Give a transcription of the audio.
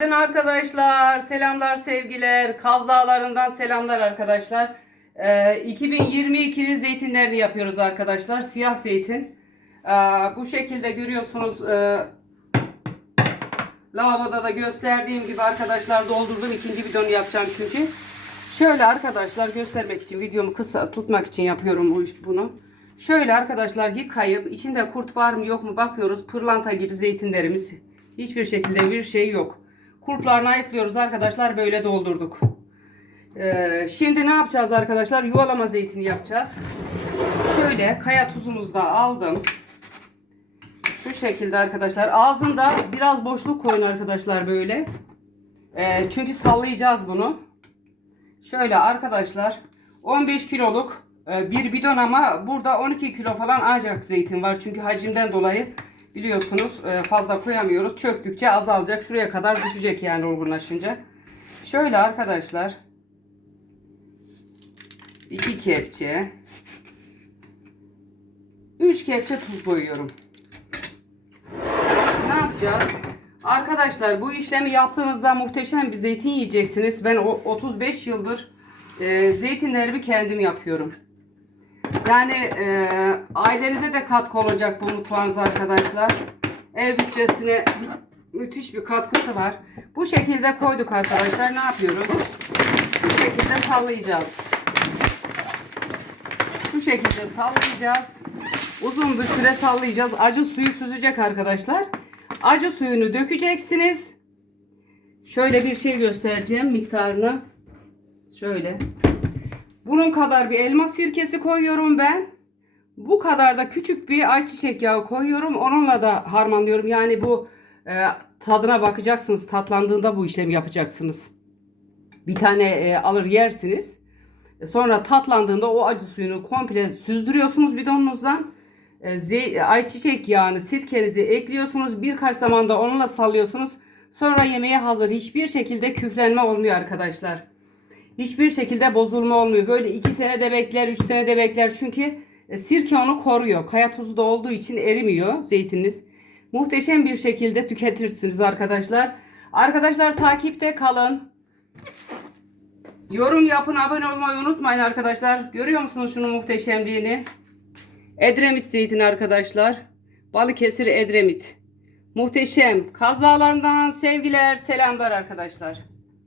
Günaydın arkadaşlar, selamlar sevgiler, Kaz Dağları'ndan selamlar arkadaşlar. Ee, 2022'nin zeytinlerini yapıyoruz arkadaşlar, siyah zeytin. Ee, bu şekilde görüyorsunuz, e, lavaboda da gösterdiğim gibi arkadaşlar doldurdum. ikinci bidonu yapacağım çünkü. Şöyle arkadaşlar göstermek için, videomu kısa tutmak için yapıyorum bunu. Şöyle arkadaşlar yıkayıp içinde kurt var mı yok mu bakıyoruz. Pırlanta gibi zeytinlerimiz hiçbir şekilde bir şey yok. Kurtlarını ayıklıyoruz arkadaşlar böyle doldurduk. Ee, şimdi ne yapacağız arkadaşlar? Yuvalama zeytini yapacağız. Şöyle kaya tuzumuzu da aldım. Şu şekilde arkadaşlar. Ağzında biraz boşluk koyun arkadaşlar böyle. Ee, çünkü sallayacağız bunu. Şöyle arkadaşlar 15 kiloluk e, bir bidon ama burada 12 kilo falan ancak zeytin var. Çünkü hacimden dolayı biliyorsunuz e, fazla koyamıyoruz. Çöktükçe azalacak. Şuraya kadar düşecek yani olgunlaşınca. Şöyle arkadaşlar 2 kepçe 3 kepçe tuz koyuyorum. Ne yapacağız? Arkadaşlar bu işlemi yaptığınızda muhteşem bir zeytin yiyeceksiniz. Ben o 35 yıldır e, zeytinlerimi kendim yapıyorum. Yani e, ailenize de katkı olacak bu mutfağınız arkadaşlar. Ev bütçesine müthiş bir katkısı var. Bu şekilde koyduk arkadaşlar. Ne yapıyoruz? Bu şekilde sallayacağız. Şu şekilde sallayacağız. Uzun bir süre sallayacağız. Acı suyu süzecek arkadaşlar. Acı suyunu dökeceksiniz. Şöyle bir şey göstereceğim miktarını. Şöyle. Bunun kadar bir elma sirkesi koyuyorum ben. Bu kadar da küçük bir ayçiçek yağı koyuyorum. Onunla da harmanlıyorum. Yani bu e, tadına bakacaksınız. Tatlandığında bu işlemi yapacaksınız. Bir tane e, alır yersiniz. E, Sonra tatlandığında o acı suyunu komple süzdürüyorsunuz bidonunuzdan. E, ayçiçek yağını, sirkenizi ekliyorsunuz. Birkaç zamanda onunla sallıyorsunuz. Sonra yemeğe hazır. Hiçbir şekilde küflenme olmuyor arkadaşlar. Hiçbir şekilde bozulma olmuyor. Böyle 2 sene de bekler, 3 sene de bekler. Çünkü e, sirke onu koruyor. Kaya tuzu da olduğu için erimiyor zeytininiz. Muhteşem bir şekilde tüketirsiniz arkadaşlar. Arkadaşlar takipte kalın. Yorum yapın, abone olmayı unutmayın arkadaşlar. Görüyor musunuz şunun muhteşemliğini? Edremit zeytini arkadaşlar. Balıkesir Edremit. Muhteşem. Kaz Dağları'ndan sevgiler, selamlar arkadaşlar.